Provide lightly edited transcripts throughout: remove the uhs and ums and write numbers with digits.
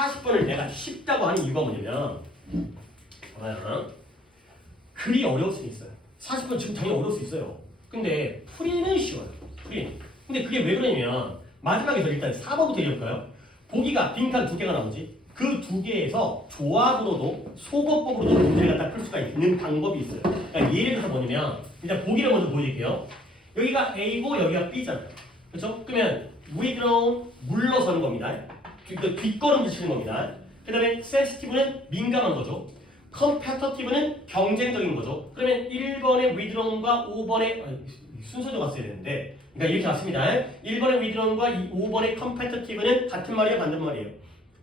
40번을 내가 쉽다고 하는 이유가 뭐냐면 봐봐요. 글이 어려울 수 있어요. 40번 지금 당연히 어려울 수 있어요. 근데 풀이는 쉬워요. 풀이. 근데 그게 왜 그러냐면 마지막에서 일단 4번부터 읽을까요? 보기가 빈칸 2개가 나오지. 그 2개에서 조합으로도 소거법으로도 문제를 갖다 풀 수가 있는 방법이 있어요. 그러니까 예를 들어서 뭐냐면 일단 보기를 먼저 보여드릴게요. 여기가 A고 여기가 B잖아요. 그렇죠? 그러면 withdrawn 물러서는 겁니다. 뒷걸음질 치는 겁니다. 그 다음에 sensitive는 민감한 거죠. competitive는 경쟁적인 거죠. 그러면 1번의 withdrawn과 5번의 순서대로 갔어야 되는데 그러니까 이렇게 갔습니다. 1번의 withdrawn과 5번의 competitive는 같은 말이에요? 반대말이에요?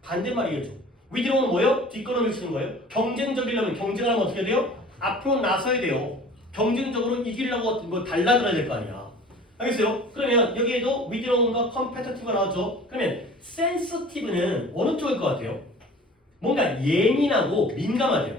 반대말이겠죠. withdraw는 뭐예요? 뒷걸음을 치는 거예요. 경쟁적이려면 경쟁하면 어떻게 해야 돼요? 앞으로 나서야 돼요. 경쟁적으로 이기려고 뭐 달라들어야 될 거 아니야. 알겠어요? 그러면 여기에도 withdraw과 competitive가 나왔죠. 그러면 sensitive는 어느 쪽일 것 같아요? 뭔가 예민하고 민감하대요.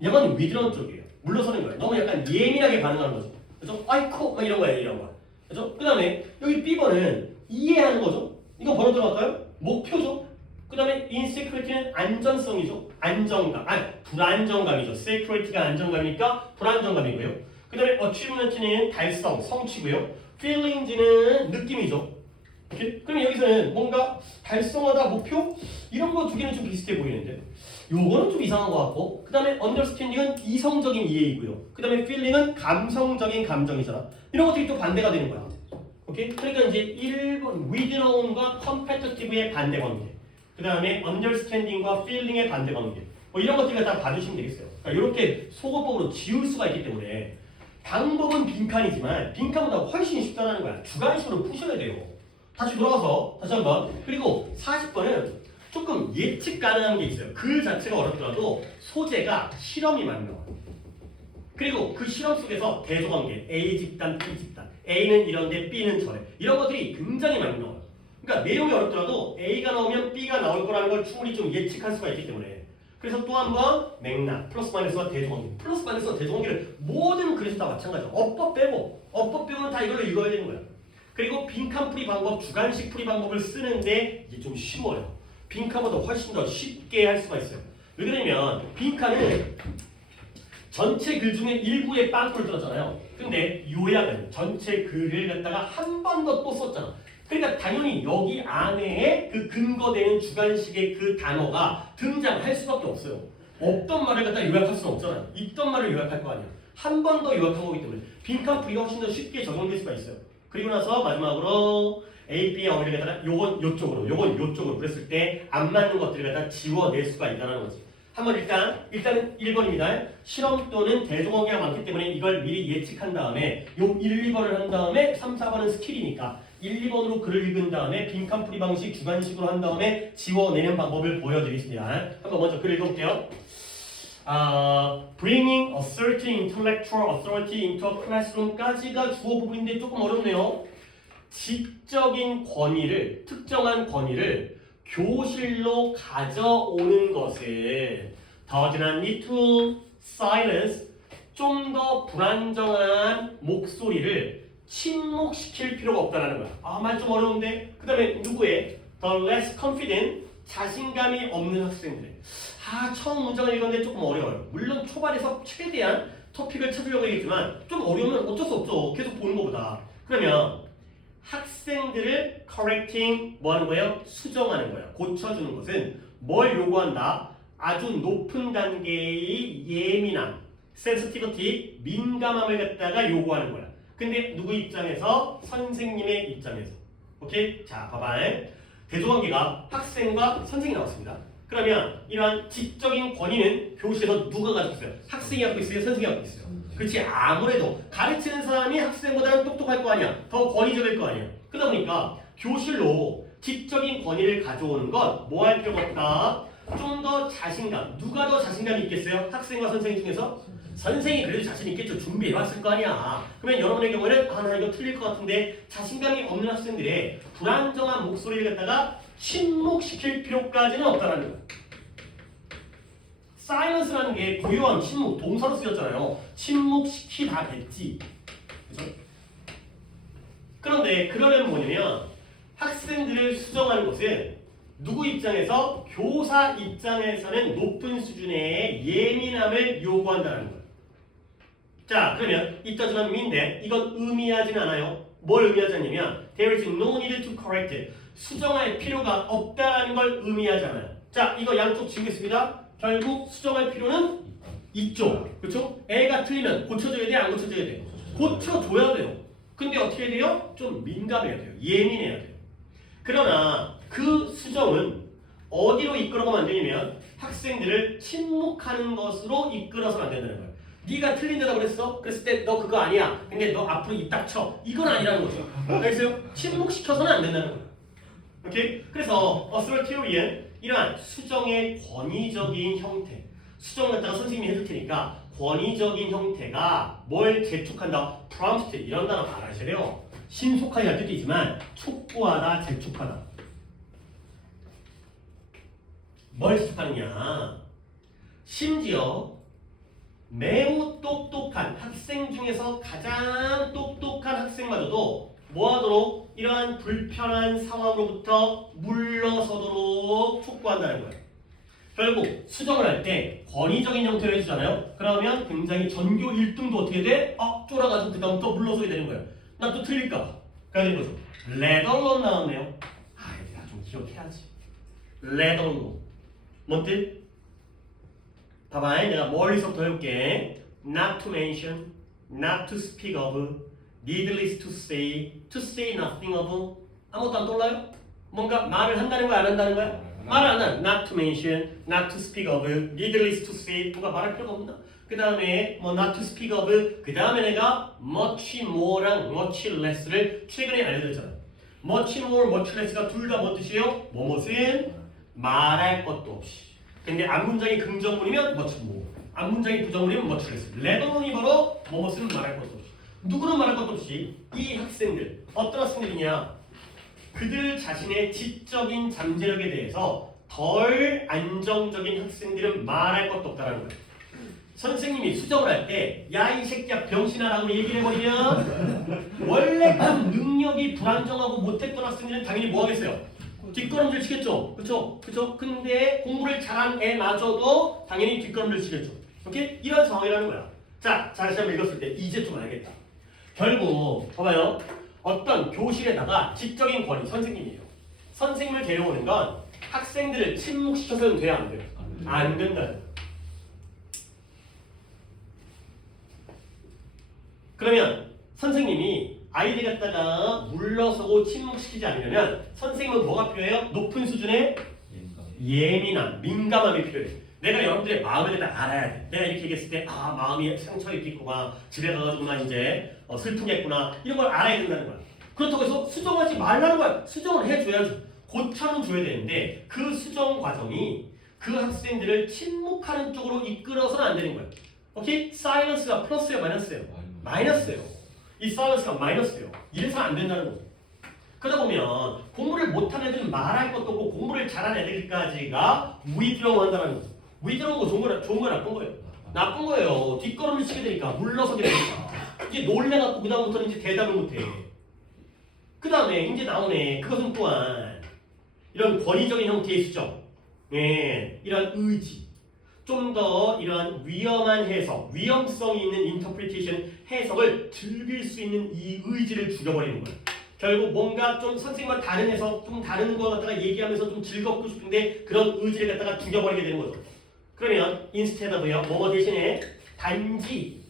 이건 withdrawn 쪽이에요. 물러서는 거예요. 너무 약간 예민하게 반응하는 거죠. 그렇죠? 아이코 막 이런 거예요. 이런 거. 그렇죠? 그 다음에 여기 B번은 이해하는 거죠. 이거 번호 들어갈까요? 목표죠. 그 다음에 insecurity는 안전성이죠. 안정감. 불안정감이죠. security가 안정감이니까 불안정감이고요. 그 다음에 achievement는 달성, 성취고요. feelings는 느낌이죠. 오케이? 그럼 여기서는 뭔가 달성하다, 목표? 이런 거 두 개는 좀 비슷해 보이는데 요거는 좀 이상한 것 같고 그 다음에 understanding은 이성적인 이해이고요. 그 다음에 feeling은 감성적인 감정이잖아. 이런 것들이 또 반대가 되는 거야. 오케이? 그러니까 이제 1번 withdraw과 competitive의 반대 관계 그 다음에 understanding과 feeling의 반대 관계 뭐 이런 것들을 다 봐주시면 되겠어요. 그러니까 이렇게 소거법으로 지울 수가 있기 때문에 방법은 빈칸이지만 빈칸보다 훨씬 쉽다는 거야. 주관식으로 푸셔야 돼요. 다시 돌아가서 다시 한번. 그리고 40번은 조금 예측 가능한 게 있어요. 글 자체가 어렵더라도 소재가 실험이 많이 나와요. 그리고 그 실험 속에서 대조관계 A 집단, B 집단 A는 이런데 B는 저래 이런 것들이 굉장히 많이 나와요. 그러니까 내용이 어렵더라도 A가 나오면 B가 나올 거라는 걸 충분히 좀 예측할 수가 있기 때문에 그래서 또 한 번 맥락 플러스 마이너스와 대조관계 플러스 마이너스와 대조관계를 모든 글에서 다 마찬가지야. 업법 빼고는 다 이걸로 읽어야 되는 거야. 그리고 빈칸 풀이 방법, 주관식 풀이 방법을 쓰는데 이게 좀 쉬워요. 빈칸보다 훨씬 더 쉽게 할 수가 있어요. 왜 그러냐면 빈칸은 전체 글 중에 일부의 빵꾸를 들었잖아요. 근데 요약은 전체 글을 갖다가 한 번 더 또 썼잖아. 그러니까 당연히 여기 안에 그 근거되는 주관식의 그 단어가 등장할 수밖에 없어요. 없던 말을 갖다 요약할 수는 없잖아요. 있던 말을 요약할 거 아니야. 한 번 더 요약한 거기 때문에 빈칸 풀이가 훨씬 더 쉽게 적용될 수가 있어요. 그리고 나서 마지막으로 A, B의 어휘를 갖다가 요건 요쪽으로 그랬을 때 안 맞는 것들을 갖다 지워낼 수가 있다는 거지. 한번 일단 1번입니다. 실험 또는 대조관계가 많기 때문에 이걸 미리 예측한 다음에 요 1, 2번을 한 다음에 3, 4번은 스킬이니까 1, 2번으로 글을 읽은 다음에 빈칸 풀이 방식 주관식으로 한 다음에 지워내는 방법을 보여드리겠습니다. 한번 먼저 글 읽어볼게요. Bringing a certain intellectual authority into a classroom까지가 주어 부분인데 조금 어렵네요. 지적인 권위를, 특정한 권위를 교실로 가져오는 것을 does not need to silence 좀 더 불안정한 목소리를 침묵시킬 필요가 없다는 거야. 말 좀 어려운데? 그 다음에 누구의? The less confident 자신감이 없는 학생들. 처음 문장을 읽었는데 조금 어려워요. 물론 초반에서 최대한 토픽을 찾으려고 했지만 좀 어려우면 어쩔 수 없죠. 계속 보는 것보다. 그러면 학생들을 correcting 뭐 하는 거예요? 수정하는 거예요. 고쳐주는 것은 뭘 요구한다? 아주 높은 단계의 예민함, sensitivity, 민감함을 갖다가 요구하는 거야. 근데 누구 입장에서? 선생님의 입장에서. 오케이? 자, 봐봐. 대조관계가 학생과 선생이 나왔습니다. 그러면 이러한 지적인 권위는 교실에서 누가 가지고 있어요? 학생이 갖고 있어요? 선생이 갖고 있어요? 그렇지. 아무래도 가르치는 사람이 학생보다는 똑똑할 거 아니야. 더 권위적일 거 아니야. 그러다 보니까 교실로 지적인 권위를 가져오는 건 뭐 할 필요가 없다. 좀 더 자신감. 누가 더 자신감이 있겠어요? 학생과 선생 중에서? 선생이 그래도 자신 있겠죠. 준비해왔을 거 아니야. 그러면 여러분의 경우에는 나 이거 틀릴 것 같은데 자신감이 없는 학생들의 불안정한 목소리를 갖다가 침묵시킬 필요까지는 없다는 거예요. 사이런스라는 게 고요한 침묵, 동사로 쓰였잖아요. 침묵시키다겠지. 그죠? 그런데 그러려면 뭐냐면 학생들을 수정하는 것은 누구 입장에서? 교사 입장에서는 높은 수준의 예민함을 요구한다는 거예요. 자, 그러면 it does not mean that 이건 의미하진 않아요. 뭘 의미하지 않냐면 there is no need to correct it. 수정할 필요가 없다는 걸 의미하지 않아요. 자, 이거 양쪽 지우겠습니다. 결국 수정할 필요는 있죠. 그렇죠? 애가 틀리면 고쳐줘야 돼? 안 고쳐줘야 돼? 고쳐줘야 돼요. 근데 어떻게 해야 돼요? 좀 민감해야 돼요. 예민해야 돼요. 그러나 그 수정은 어디로 이끌어가면 안 되냐면 학생들을 침묵하는 것으로 이끌어서는 안 된다는 거예요. 네가 틀린다고 그랬어? 그랬을 때 너 그거 아니야. 근데 너 앞으로 입 닥쳐. 이건 아니라는 거죠. 알겠어요? 침묵시켜서는 안 된다는 거예요. 오케이? 그래서 어스러티오리엔 이러한 수정의 권위적인 형태. 수정 갖다가 선생님이 해줄 테니까 권위적인 형태가 뭘 재촉한다? prompt 이런 단어 알아셔야 돼요. 신속하게 할 때도 있지만 촉구하다, 재촉하다. 뭘 재촉하느냐? 심지어 매우 똑똑한 학생 중에서 가장 똑똑한 학생마저도 뭐하도록 이러한 불편한 상황으로부터 물러서도록 촉구한다는 거예요. 결국 수정을 할 때 권위적인 형태로 해주잖아요. 그러면 굉장히 전교 1등도 어떻게 돼? 쫄아가지고 그 다음부터 물러서게 되는 거예요. 나 또 틀릴까? 그래야 되는 거죠. let alone 나왔네요. 얘들아 좀 기억해야지. let alone. 뭔 뜻? 봐봐, 내가 멀리서부터 해볼게. Not to mention, not to speak of, needless to say nothing of. 아무것도 안 떠올라요? 뭔가 말을 한다는 거야, 안 한다는 거야? 말을 안 한. Not to mention, not to speak of, needless to say. 누가 말할 필요가 없나? 그 다음에 뭐 not to speak of. 그 다음에 내가 much more랑 much less를 최근에 알려드렸잖아. much more, much less가 둘 다 뭔 뜻이에요? 뭐뭇은 말할 것도 없이. 근데 앞문장이 긍정문이면 much more, 앞문장이 부정문이면 much less. 레더문이 바로 뭐뭇은 말할 것도 없이. 누구는 말할 것도 없이 이 학생들, 어떤 학생들이냐? 그들 자신의 지적인 잠재력에 대해서 덜 안정적인 학생들은 말할 것도 없다는 거예요. 선생님이 수정을 할 때 야 이 새끼야 병신아라고 얘기를 해버리면 원래 그 능력이 불안정하고 못했던 학생들은 당연히 뭐 하겠어요? 뒷걸음질 치겠죠. 그렇죠? 그렇죠? 근데 공부를 잘한 애마저도 당연히 뒷걸음질 치겠죠. 오케이? 이런 상황이라는 거야. 자, 다시 한번 읽었을 때 이제 좀 알겠다. 결국 봐봐요. 어떤 교실에다가 지적인 권위, 선생님이에요. 선생님을 데려오는 건 학생들을 침묵시켜서는 돼야 안 돼요? 안 된다는 거예요. 그러면 선생님이 아이들 갖다가 물러서고 침묵시키지 않으려면 선생님은 뭐가 필요해요? 높은 수준의 예민함, 민감함이 필요해요. 내가 여러분들의 마음에 대해 알아야 돼. 내가 이렇게 얘기했을 때 마음이 상처 입겠구나, 집에 가가지고 나 이제 슬프겠구나, 이런 걸 알아야 된다는 거야. 그렇다고 해서 수정하지 말라는 거야. 수정을 해줘야죠. 고쳐는 줘야 되는데 그 수정 과정이 그 학생들을 침묵하는 쪽으로 이끌어서는 안 되는 거야. 오케이? 사이런스가 플러스예요, 마이너스예요? 마이너스예요. 이 사이런스가 마이너스예요. 이래서 안 된다는 거죠. 그러다 보면 공부를 못하는 애들은 말할 것도 없고 공부를 잘하는 애들까지가 withdraw 한다는 거죠. withdraw 거 좋은 거 나쁜 거예요. 나쁜 거예요. 뒷걸음을 치게 되니까 물러서게 되니까 이제 놀래갖고 그 다음부터는 이제 대답을 못해. 그 다음에 이제 나오네. 그것은 또한 이런 권위적인 형태의 수정, 이런 의지, 좀 더 이러한 위험한 해석, 위험성이 있는 인터프리테이션 해석을 즐길 수 있는 이 의지를 죽여버리는 거예요. 결국 뭔가 좀 선생님과 다른 해석, 좀 다른 거 갖다가 얘기하면서 좀 즐겁고 싶은데 그런 의지를 갖다가 죽여버리게 되는 거죠. 그러면 instead of요, 뭐뭐 대신에 단지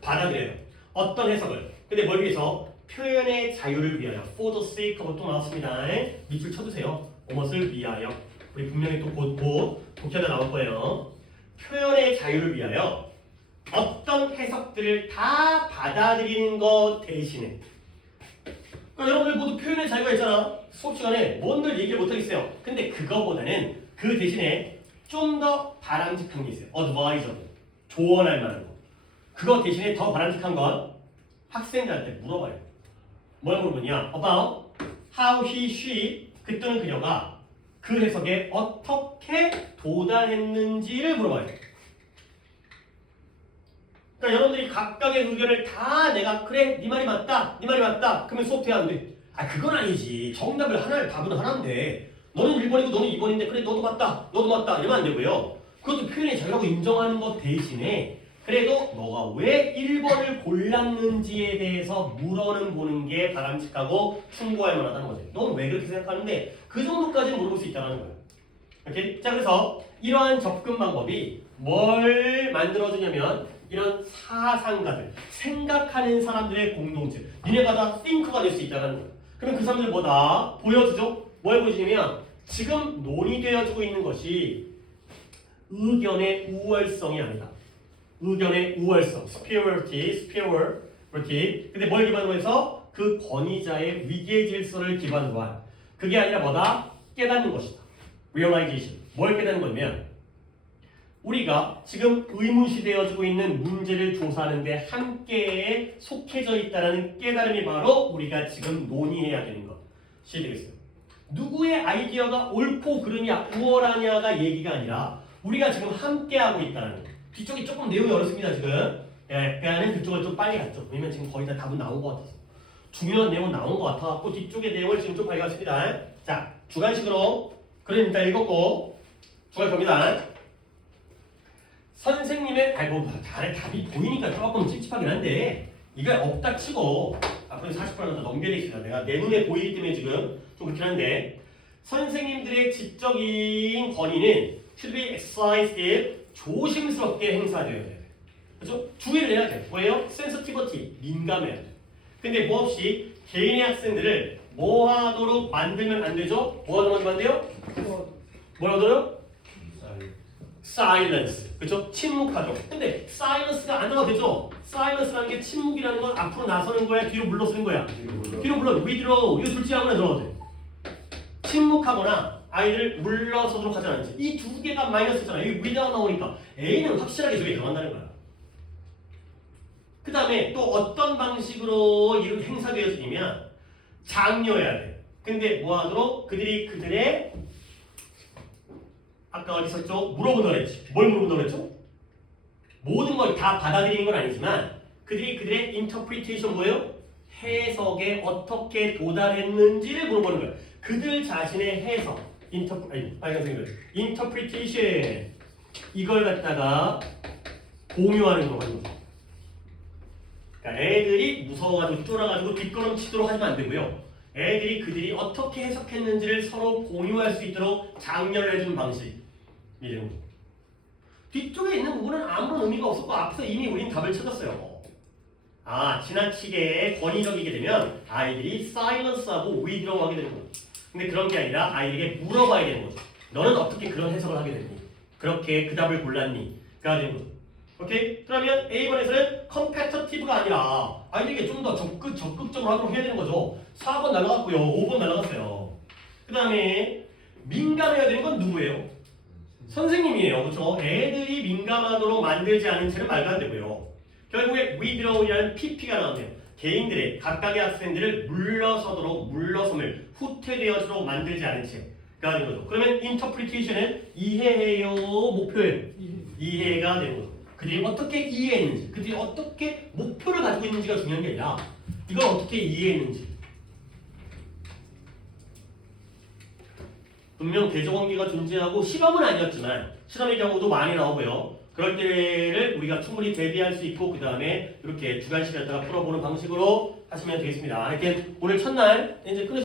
받아들여요. 어떤 해석을. 근데 뭘 위해서? 표현의 자유를 위하여. For the sake of 또 나왔습니다. 밑줄 쳐주세요. 무엇을 위하여. 우리 분명히 또 곧 독해가 나올 거예요. 표현의 자유를 위하여 어떤 해석들을 다 받아들이는 것 대신에. 그러니까 여러분들 모두 표현의 자유가 있잖아. 수업 시간에 뭔들 얘기를 못하겠어요. 근데 그거보다는 그 대신에 좀 더 바람직한 게 있어요. advisable. 조언할 만한 거. 그거 대신에 더 바람직한 건 학생들한테 물어봐요. 뭘 물어보냐? About how he, she, 그 또는 그녀가 그 해석에 어떻게 도달했는지를 물어봐요. 그러니까 여러분들이 각각의 의견을 다 내가 그래 네 말이 맞다, 네 말이 맞다 그러면 수업 돼야 안 돼. 그건 아니지. 정답을 하나를 답은 하나인데 너는 1번이고 너는 2번인데 그래 너도 맞다. 너도 맞다. 이러면 안 되고요. 그것도 표현의 자유라고 인정하는 것 대신에 그래도 너가 왜 1번을 골랐는지에 대해서 물어는 보는 게 바람직하고 충고할 만하다는 거지. 너는 왜 그렇게 생각하는데 그 정도까지는 물어볼 수 있다는 거야. 오케이? 자, 그래서 이러한 접근 방법이 뭘 만들어주냐면 이런 사상가들, 생각하는 사람들의 공동체, 니네가 다 띵크가 될 수 있다는 거야. 그럼 그 사람들 뭐다? 보여주죠? 뭘 보여주냐면 지금 논의되어지고 있는 것이 의견의 우월성이 아니다. 의견의 우월성, superiority. 근데 뭘 기반으로 해서 그 권위자의 위계 질서를 기반으로 한 그게 아니라 뭐다? 깨닫는 것이다. realization. 뭘 깨닫는 거냐면 우리가 지금 의문시되어지고 있는 문제를 조사하는데 함께에 속해져 있다는 깨달음이 바로 우리가 지금 논의해야 되는 것이 되겠어요. 누구의 아이디어가 옳고 그르냐, 우월하냐가 얘기가 아니라 우리가 지금 함께하고 있다는 거. 뒤쪽이 조금 내용이 어렵습니다 지금. 그냥 그쪽을 좀 빨리 갔죠. 왜냐면 지금 거의 다 답은 나온 것 같아서. 중요한 내용은 나온 것 같아갖고 뒤쪽의 내용을 지금 좀 빨리 갔습니다. 자, 주관식으로 그림 일단 읽었고 주관 겁니다. 선생님의 답이 보이니까 조금 찝찝하긴 한데 이게 없다 치고 앞으로 40%는 더 넘겨야 되겠습니다. 내가 내 눈에 보이기 때문에 지금 좀 그렇긴 한데 선생님들의 지적인 권위는 should be exercised 조심스럽게 행사되어야 돼요. 그렇죠? 주의를 해야 돼요. 뭐예요? sensitivity, 민감해야 돼요. 근데 뭐 없이 개인의 학생들을 뭐 하도록 만들면 안 되죠? 뭐 하도록 만들면 안 돼요? 뭘 하도록? silence. 그렇죠? 침묵하죠. 근데 silence가 안 나와도 되죠? silence라는 게 침묵이라는 건 앞으로 나서는 거야? 뒤로 물러서는 거야? 뒤로 물러. withdraw. 이거 둘 중에 아무나 들어가도 돼. 침묵하거나 아이를 물러서도록 하지 않지. 이 두 개가 마이너스잖아. 여기 without 나오니까 A는 확실하게 저게 들어간다는 거야. 그 다음에 또 어떤 방식으로 이렇게 행사되어지냐면 장려해야 돼. 근데 뭐 하도록? 그들의 아까 어디서 했죠? 물어본다고 했지. 뭘 물어본다고 했죠? 모든 걸 다 받아들이는 건 아니지만 그들의 interpretation 뭐예요? 해석에 어떻게 도달했는지를 물어보는 거예요. 그들 자신의 해석, interpretation 이걸 갖다가 공유하는 거 하는 거죠. 그러니까 애들이 무서워가지고 쫄아가지고 뒷걸음치도록 하면 안 되고요. 애들이 그들이 어떻게 해석했는지를 서로 공유할 수 있도록 장려를 해주는 방식이 되는 거죠. 뒤쪽에 있는 부분은 아무런 의미가 없었고 앞에서 이미 우린 답을 찾았어요. 지나치게 권위적이게 되면 아이들이 silence하고 withdraw하게 되는 거죠. 근데 그런 게 아니라 아이에게 물어봐야 되는 거죠. 너는 어떻게 그런 해석을 하게 됐니? 그렇게 그 답을 골랐니? 가 되는 거죠. 오케이? 그러면 A번에서는 competitive가 아니라 아이들에게 좀 더 적극적으로 하도록 해야 되는 거죠. 4번 날라갔고요. 5번 날라갔어요. 그 다음에 민감해야 되는 건 누구예요? 선생님이에요. 그렇죠? 애들이 민감하도록 만들지 않은 채는 말도 안 되고요. 결국에 withdraw이라는 PP가 나오네요. 개인들의 각각의 학생들을 물러섬을 후퇴되어지도록 만들지 않은 채가 되는 거죠. 그러면 interpretation은 이해해요, 목표예요. 이해가 되는 거죠. 그들이 어떻게 이해했는지, 그들이 어떻게 목표를 가지고 있는지가 중요한 게 아니라 이걸 어떻게 이해했는지. 분명 대조관계가 존재하고 실험은 아니었지만 실험의 경우도 많이 나오고요. 그럴 때를 우리가 충분히 대비할 수 있고 그 다음에 이렇게 주관식에다가 풀어보는 방식으로 하시면 되겠습니다. 하여튼 오늘 첫날 이제 끝.